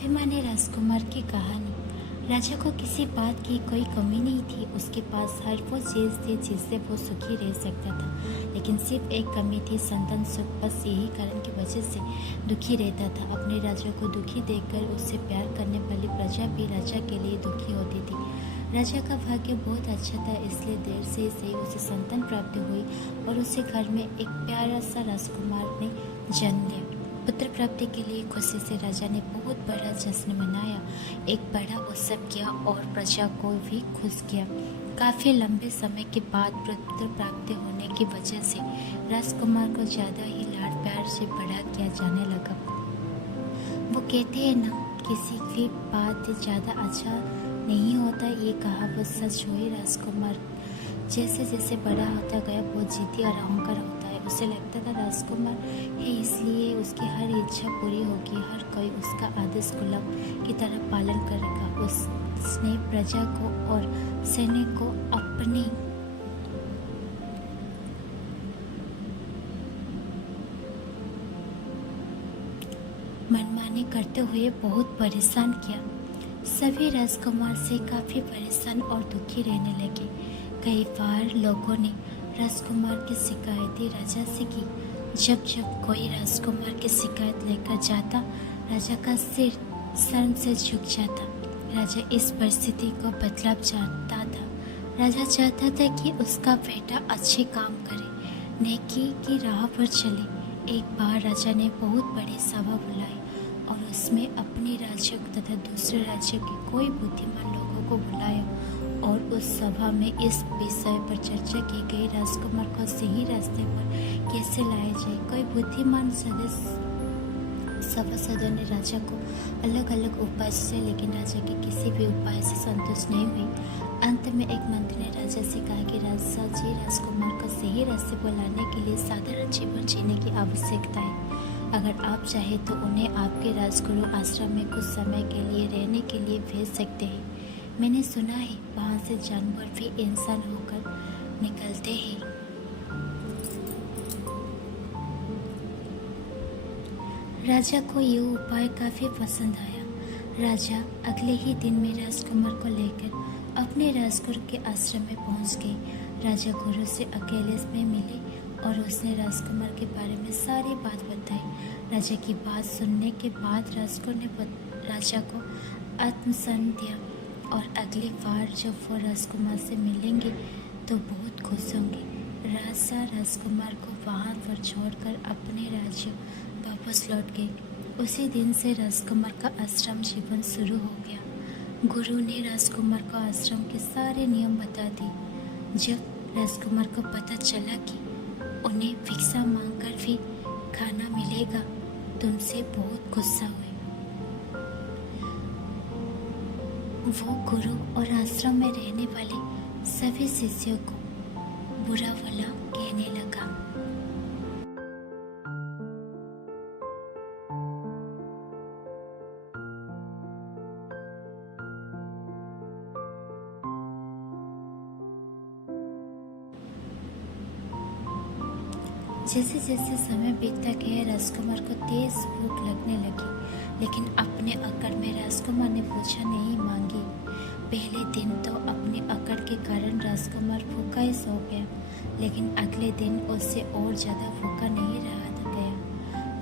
स्वाभिमानी राजकुमार की कहानी। राजा को किसी बात की कोई कमी नहीं थी। उसके पास हर वो चीज़ थी जिससे वो सुखी रह सकता था, लेकिन सिर्फ एक कमी थी, संतान सुख। बस यही कारण की वजह से दुखी रहता था। अपने राजा को दुखी देखकर उससे प्यार करने वाली प्रजा भी राजा के लिए दुखी होती थी। राजा का भाग्य बहुत अच्छा था, इसलिए देर से सही उसे संतान प्राप्त हुई और उसे घर में एक प्यारा सा राजकुमार ने जन्म लिया। पुत्र प्राप्ति के लिए खुशी से राजा ने बहुत बड़ा जश्न मनाया, एक बड़ा उत्सव किया और प्रजा को भी खुश किया। काफ़ी लंबे समय के बाद पुत्र प्राप्ति होने की वजह से राजकुमार को ज़्यादा ही लाड प्यार से बड़ा किया जाने लगा। वो कहते हैं ना, किसी की बात ज़्यादा अच्छा नहीं होता, ये कहावत सच हुई। राजकुमार जैसे जैसे बड़ा होता गया बहुत जिद्दी और अहंकार होता है। उसे लगता था राजकुमार है इसलिए उसकी हर इच्छा पूरी होगी, हर कोई उसका आदेश गुलाम की तरह पालन करेगा। उसने प्रजा को और सैन्य को अपनी मनमानी करते हुए बहुत परेशान किया। सभी राजकुमार से काफ़ी परेशान और दुखी रहने लगे। कई बार लोगों ने राजकुमार की शिकायतें राजा से की। जब जब कोई राजकुमार की शिकायत लेकर जाता, राजा का सिर शर्म से झुक जाता। राजा इस परिस्थिति को बदलाव चाहता था। राजा चाहता था कि उसका बेटा अच्छे काम करे, नेकी की राह पर चले। एक बार राजा ने बहुत बड़ी सभा बुलाई और उसमें अपने राज्य तथा दूसरे राज्यों के कोई बुद्धिमान लोगों को बुलाया और उस सभा में इस विषय पर चर्चा की गई, राजकुमार को सही रास्ते पर कैसे लाया जाए। कोई बुद्धिमान सभासदों ने राजा को अलग अलग उपाय से, लेकिन राजा के किसी भी उपाय से संतुष्ट नहीं हुई। अंत में एक मंत्री ने राजा से कहा कि राजा जी, राजकुमार को सही रास्ते पर लाने के लिए साधारण जीवन जीने की आवश्यकता है। अगर आप चाहें तो उन्हें आपके राजगुरु आश्रम में कुछ समय के लिए रहने के लिए भेज सकते हैं। मैंने सुना है वहाँ से जानवर भी इंसान होकर निकलते हैं। राजा को ये उपाय काफ़ी पसंद आया। राजा अगले ही दिन में राजकुमार को लेकर अपने राजगुरु के आश्रम में पहुँच गए। राजा गुरु से अकेले में मिले और उसने राजकुमार के बारे में सारी बात बताई। राजा की बात सुनने के बाद राजगुरु ने राजा को आत्मसन दिया और अगली बार जब वो राजकुमार से मिलेंगे तो बहुत खुश होंगे। राजा राजकुमार को वहाँ पर छोड़कर अपने राज्य वापस लौट गए। उसी दिन से राजकुमार का आश्रम जीवन शुरू हो गया। गुरु ने राजकुमार को आश्रम के सारे नियम बता दिए। जब राजकुमार को पता चला कि उन्हें भिक्षा मांगकर भी खाना मिलेगा तो उनसे बहुत गुस्सा हुए। वो गुरु और आश्रम में रहने वाले सभी शिष्यों को बुरा भला कहने लगा। जैसे जैसे समय बीतता गया, राजकुमार को तेज भूख लगने लगी, लेकिन अपने अकड़ में राजकुमार ने पूछा नहीं मांगी। पहले दिन तो अपने अकड़ के कारण राजकुमार भूखा ही सो गया, लेकिन अगले दिन उससे और ज़्यादा भूखा नहीं रहा गया।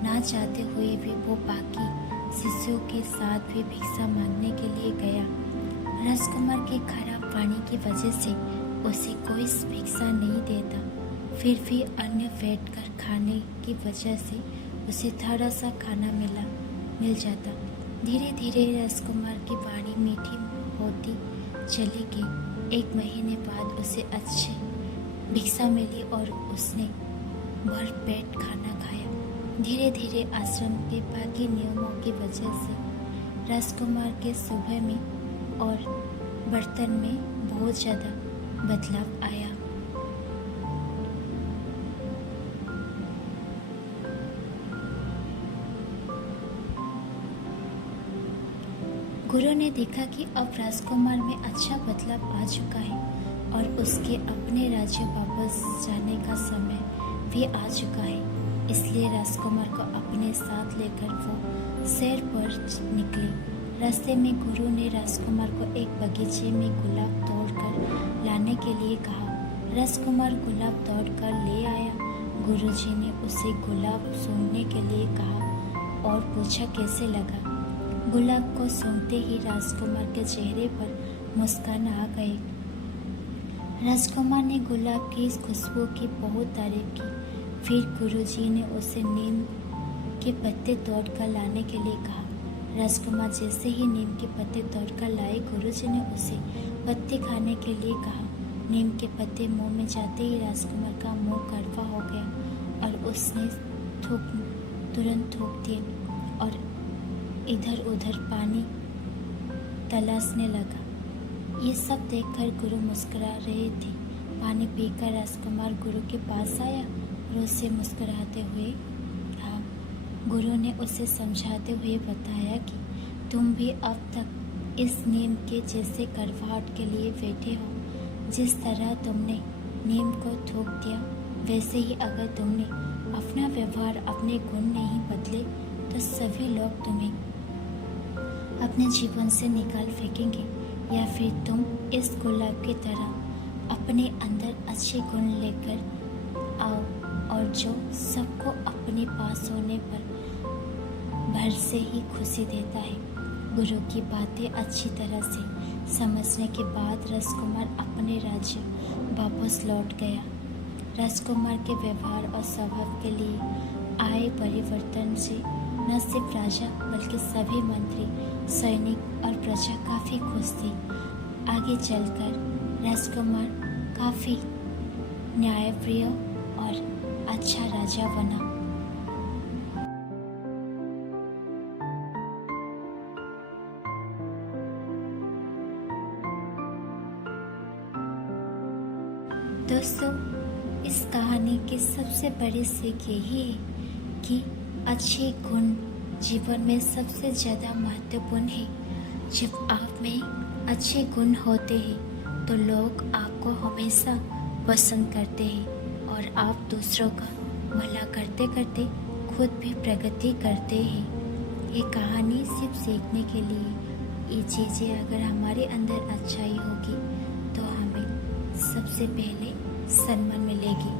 ना चाहते हुए भी वो बाकी शिष्यों के साथ भी भिक्षा मांगने के लिए गया। राजकुमार के खराब पानी की वजह से उसे कोई भिक्षा नहीं देता, फिर भी अन्य बैठकर खाने की वजह से उसे थोड़ा सा खाना मिल जाता। धीरे धीरे राजकुमार की वाणी मीठी होती चली गई। एक महीने बाद उसे अच्छी भिक्षा मिली और उसने भर पेट खाना खाया। धीरे धीरे आश्रम के बाकी नियमों की वजह से राजकुमार के सुबह में और बर्तन में बहुत ज़्यादा बदलाव आया। गुरु ने देखा कि अब राजकुमार में अच्छा बदलाव आ चुका है और उसके अपने राज्य वापस जाने का समय भी आ चुका है। इसलिए राजकुमार को अपने साथ लेकर वो सैर पर निकले। रास्ते में गुरु ने राजकुमार को एक बगीचे में गुलाब तोड़कर लाने के लिए कहा। राजकुमार गुलाब तोड़कर ले आया। गुरुजी ने उसे गुलाब सूंघने के लिए कहा और पूछा कैसे लगा। गुलाब को सूंघते ही राजकुमार के चेहरे पर मुस्कान आ गई। राजकुमार ने गुलाब की इस खुशबू की बहुत तारीफ की। फिर गुरुजी ने उसे नीम के पत्ते तोड़कर लाने के लिए कहा। राजकुमार जैसे ही नीम के पत्ते तोड़कर लाए, गुरुजी ने उसे पत्ते खाने के लिए कहा। नीम के पत्ते मुंह में जाते ही राजकुमार का मुंह कड़वा हो गया और उसने तुरंत थूक दिए और इधर उधर पानी तलाशने लगा। ये सब देखकर गुरु मुस्कुरा रहे थे। पानी पीकर राजकुमार गुरु के पास आया और उससे मुस्कुराते हुए कहा। गुरु ने उसे समझाते हुए बताया कि तुम भी अब तक इस नीम के जैसे कड़वाहट के लिए बैठे हो। जिस तरह तुमने नीम को थूक दिया, वैसे ही अगर तुमने अपना व्यवहार, अपने गुण नहीं बदले तो सभी लोग तुम्हें अपने जीवन से निकाल फेंकेंगे। या फिर तुम इस गुलाब की तरह अपने अंदर अच्छे गुण लेकर आओ और जो सबको अपने पास होने पर भर से ही खुशी देता है। गुरु की बातें अच्छी तरह से समझने के बाद राजकुमार अपने राज्य वापस लौट गया। राजकुमार के व्यवहार और स्वभाव के लिए आए परिवर्तन से न सिर्फ राजा बल्कि सभी मंत्री, सैनिक और प्रजा काफ़ी खुश थी। आगे चलकर राजकुमार काफ़ी न्यायप्रिय और अच्छा राजा बना। दोस्तों, इस कहानी की सबसे बड़ी सीख यही है कि अच्छे गुण जीवन में सबसे ज़्यादा महत्वपूर्ण है। जब आप में अच्छे गुण होते हैं तो लोग आपको हमेशा पसंद करते हैं और आप दूसरों का भला करते करते खुद भी प्रगति करते हैं। ये कहानी सिर्फ सीखने के लिए। ये चीज़ें अगर हमारे अंदर अच्छाई होगी तो हमें सबसे पहले सम्मान मिलेगी।